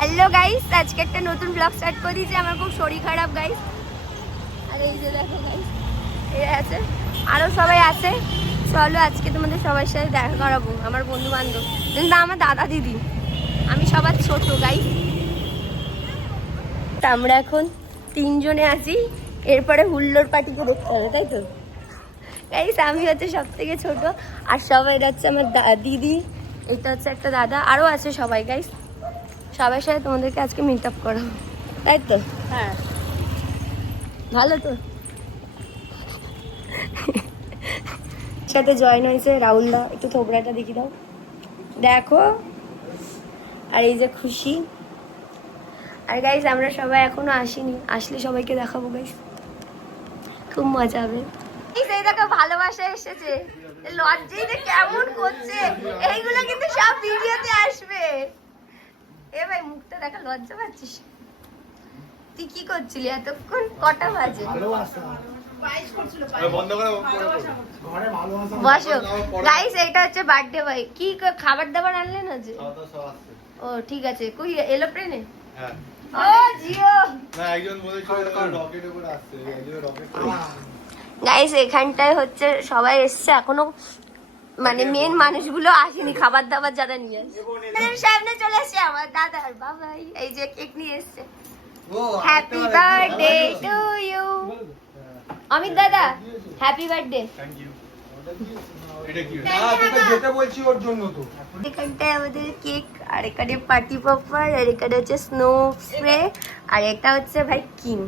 Hello guys, আজকে একটা নতুন ব্লগ স্টার্ট করে দিয়েছি। আমার খুব শরীর খারাপ গাইস। আর এই যে দেখো গাইস, এরা আছে, আরও সবাই আছে। চলো আজকে তোমাদের সবার সাথে দেখা করাবো, আমার বন্ধু বান্ধব, কিন্তু আমার দাদা দিদি, আমি সবার ছোট গাইস। আমরা এখন 3 জনে আছি, এরপরে হুল্লোর পার্টিকে দেখতে হবে, তাই তো গাইস। আমি হচ্ছে সব থেকে ছোট, আর সবাই যাচ্ছে আমার দিদি, এটা হচ্ছে একটা দাদা, আরও আছে সবাই গাইস। সবার সাথে তোমাদেরকে আজকে মিট আপ করা, তাই তো? হ্যাঁ, ভালো তো। সাথে জয়েন হয়েছে রাহুলদা, একটু থোবড়াটা দেখি দাও, দেখো। আর এই যে খুশি। আর গাইস আমরা সবাই এখনো আসিনি, আসলে সবাইকে দেখাবো গাইস, খুব মজা হবে। এই দেখো ভালোবাসা এসেছে, লজ্জাইতে কেমন করছে, এইগুলো কিন্তু সব ভিডিওতে আসবে। এ ভাই মুখটা দেখা, লজ্জা পাচ্ছিস? তুই কি করছিলি এতক্ষণ? কটা বাজে? বসো গাইস, এটা হচ্ছে বার্থডে বয়। কি খাবার দাবার আনলেন আজ? ও ঠিক আছে, কই এলো ট্রেনে? ও জিও না, একজন বলেছিল রকেটে করে আসছে, রকেট। গাইস এখানটায় হচ্ছে সবাই এসছে, এখনো মানে মেন মানুষগুলো আসেনি, খাবার দাবার যারা নিয়ে আসছে। সামনে চলে এসছে আমার দাদা আর বাবাই, এই যে কেক নিয়ে এসছে। Happy birthday to you Amit দাদা, হ্যাপি বার্থডে। Thank you. এটা কি? তোকে যেতে বলছি ওর জন্য তো। এখানটায় আমাদের কেক, আর এখানে পার্টি পপার, আর এখানে হচ্ছে স্নো স্প্রে, আর এটা হচ্ছে ভাই কিং।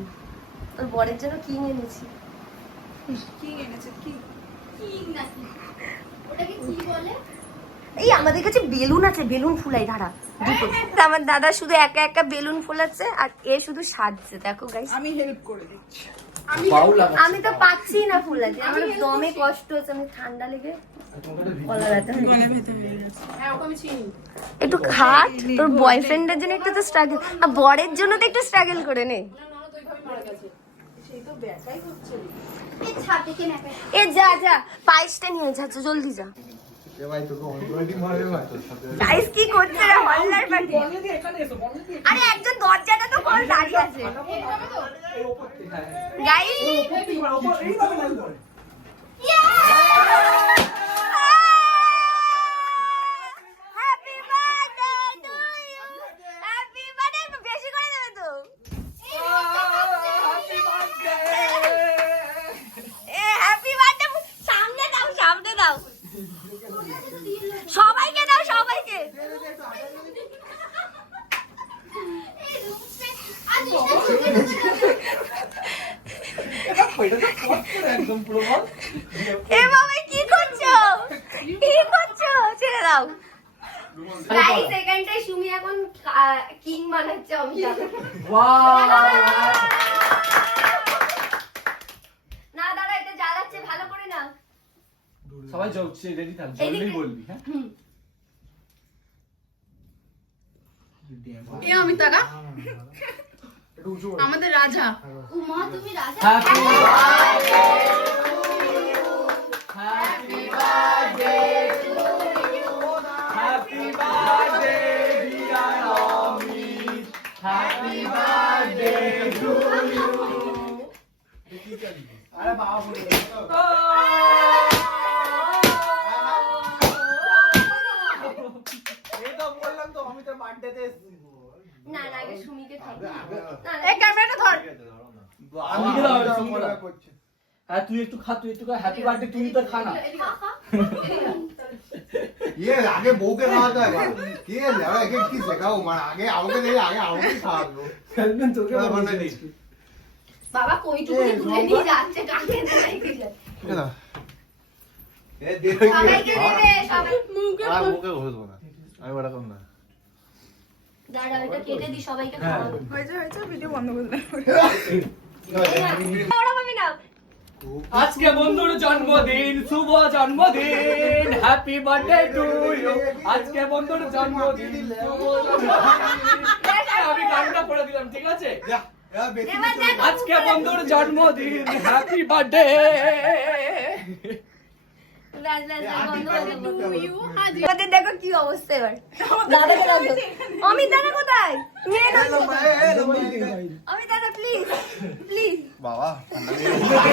ওর বরের জন্য কিং এনেছি। কিং এনেছে? কি কিং নাকি? ওটাকে কি বলে? এই আমাদের কাছে বেলুন আছে, বেলুন ফুলাই ধারা দুটো। আমার দাদা শুধু একা একা বেলুন ফুলাচ্ছে, আর এ শুধু সাজছে, দেখো গাইস। আমি হেল্প করে দিচ্ছি। আমি তো পাচ্ছি না ফুলাতে, আমার দমে কষ্ট হচ্ছে, আমি ঠান্ডা লেগে গলা ব্যথা হয়ে গেছে। একটু খাট, তোর বয়ফ্রেন্ডের জন্য একটু তো স্ট্রাগল, আর বরের জন্য তো একটু স্ট্রাগল করে নে। এ যা যা, পায়েসটা নিয়ে যা, জলদি যা। গাইস কি করছে রে, হল্লার পার্টি? আরে একজন দরজাটা তো খোল, দাঁড়িয়ে আছে guys. Happy birthday to you, happy birthday. বেশি করে দেবে তো। এ হ্যাপি বার্থডে, সামনে দাও, সামনে দাও, সবাইকে দাও, সবাইকে। এ বাবা কি করছো, কি করছো? ছেড়ে দাও গাইস। এখানটায় সুমি এখন কিং বানাচ্ছে অমিতা। না দাদা, এটা জ্বালাচ্ছে, ভালো করে না। সবাই চলছে, রেডি থাক, জলদি বলবি। হ্যাঁ এ অমিতারা আমাদের রাজা। উমা তুমি রাজা। Happy birthday to you, happy birthday dear Amit, happy birthday to you. আরে বাবা বলে এই তো বললাম তো অমিতের বার্থডেতে না না, আগে সুমিকে খাবো। এই ক্যামেরাটা ধর। হ্যাঁ তুই একটু খা, তুই একটু খা। হ্যাপি বার্থডে, তুই তো খা না। ये आगे बहू के खाता है ये आगे की सिखाओ मार आगे आओगे नहीं आगे आओगे खा लो ফেলবেন তোকে বলতে নেই বাবা কইটুকু ভুলে নিয়ে যাচ্ছে, কাকে দেয় কি যায়। ए दे সবাইকে দে, সবাই মুখে আর মুখে ঘষে দেবো না আমি বড় কম না দাঁড়া, এটা কেটে দি, সবাইকে খাওয়াবো। হয়েছে হয়েছে, ভিডিও বন্ধ করে দিলাম। ওরা ভাবি না। আজকে বন্ধুর জন্মদিন, শুভ জন্মদিন, হ্যাপি বার্থডে টু ইউ। আজকে বন্ধুর জন্মদিন, শুভ জন্মদিন। আমি গানটা পড়ে দিলাম, ঠিক আছে? আজকে বন্ধুর জন্মদিন, হ্যাপি বার্থডে। ব্যাস, ব্যাস, ব্যাস, বন্ধ করে দেবো। আমাদের দেখো কি অবস্থা এবার। দাদাকে রাখো। অমিত দাদা কোথায়? নিয়ে নাও। অমিত দাদা প্লিজ প্লিজ বাবা ঠান্ডা লেগে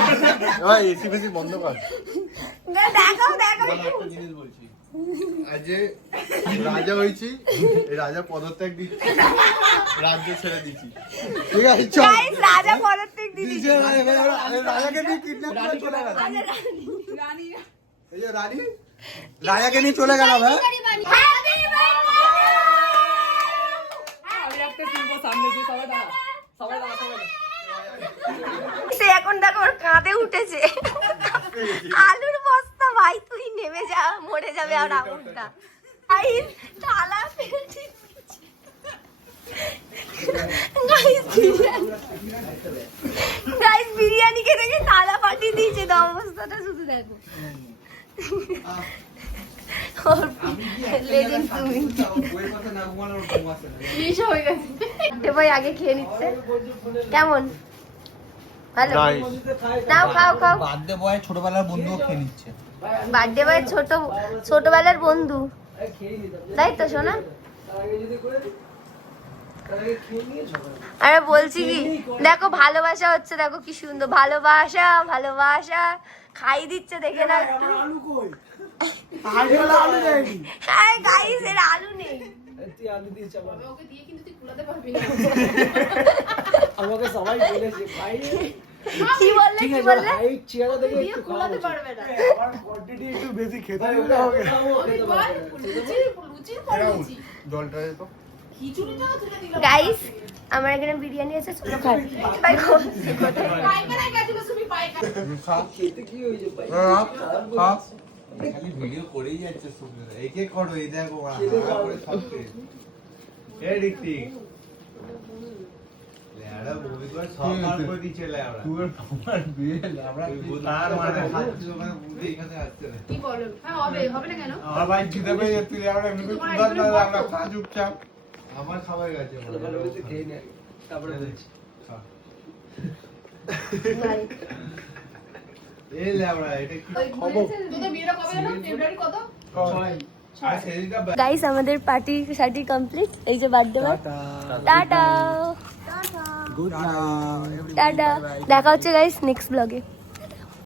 গেছে। ভাই এসি ফেসি বন্ধ কর। দেখাও দেখাও। একটা জিনিস বলছি, আজ যে রাজা হয়েছি, এই রাজা পদত্যাগ দিচ্ছি, রাজ্য ছেড়ে দিচ্ছি, ঠিক আছে? চল গাইস রাজা পদত্যাগ দিয়েছে। রাজাকে নিয়ে কিডন্যাপ করে চলে গেল। রানী এই যে রানী রাজাকে নিয়ে চলে গেল। হ্যাঁ আমি একটা শিল্প সামনে দিয়ে সবাই দাঁড়া, সবাই দাঁড়া, সবাই দাঁড়া। সে এখন দেখো ওর কাঁধে উঠেছে আলুর বস্তা। ভাই তুই নেমে যা, মরে যাবে আর আমনটা। গাইস থালা ফেলছি। গাইস বিরিয়ানি খেতে গিয়ে থালা ফাটিয়ে দিয়েছে। তো অবস্থাটা শুধু দেখো। লেজেন্ড তুমি ভাই আগে খেয়ে নিচ্ছে। কেমন? ভালো? নাও খাও খাও। বার্থডে বয় ছোটবেলার বন্ধুও খেয়ে নিচ্ছে। বার্থডে বয় ছোটবেলার বন্ধু, তাই তো শোনা? আরে বলছি কি, দেখো ভালোবাসা হচ্ছে, দেখো কি সুন্দর ভালোবাসা। ভালোবাসা খাই দিচ্ছে, দেখে না একটু। হ্যাঁ গাইস এর আলু নেই। ওকে দিয়ে কিন্তু তুই কুলাতে পারবি না। আমাকে সবাই বলেছে ভাই কি বললে কি বললে? হাইট চেহারা দেখে দিয়ে কুলাতে পারবে না। আমার কোয়ান্টিটি একটু বেশি খেতে হবে। লুচির পর লুচি। জলটা দে তো। খিচুড়িটাও তুলে দিলাম। গাইস আমার এখানে বিরিয়ানি আছে, চলো খাই। বাই গো। পায়খানায় গেছিল সুমি পায়খানা। খেতে কি হয়েছে ভাই? খালি ভিডিও করেই যাচ্ছে সুন্দর। একে করো, এই দেখো খেতে দাও। এই ঋত্বিক লেড়া মুভি করে সব মার করে দিচ্ছে লেড়া। তুই তোমার বিয়ে লেড়া তার মানে হাত ওখানে বুঝে এখানে আসছে না। কি বলো? হ্যাঁ হবে, হবে না কেন? আমার ভাই খিদে পেয়ে যাচ্ছে, তুই লেড়া এমনি তোমার সুন্দর না একদম আমরা খা চুপচাপ। আমার খাবার গেছে ভালো হয়েছে খেয়ে নে, তারপরে বলছি। বাই। এই লেড়া এটা কি খবর? তোদের বিয়েটা কবে হলো? ফেব্রুয়ারি কত? আর সেদিনটা গাইস আমাদের পার্টি কমপ্লিট। এই যে birthday boy. Tata good night. Tata. দেখা হচ্ছে গাইস নেক্সট ব্লগে।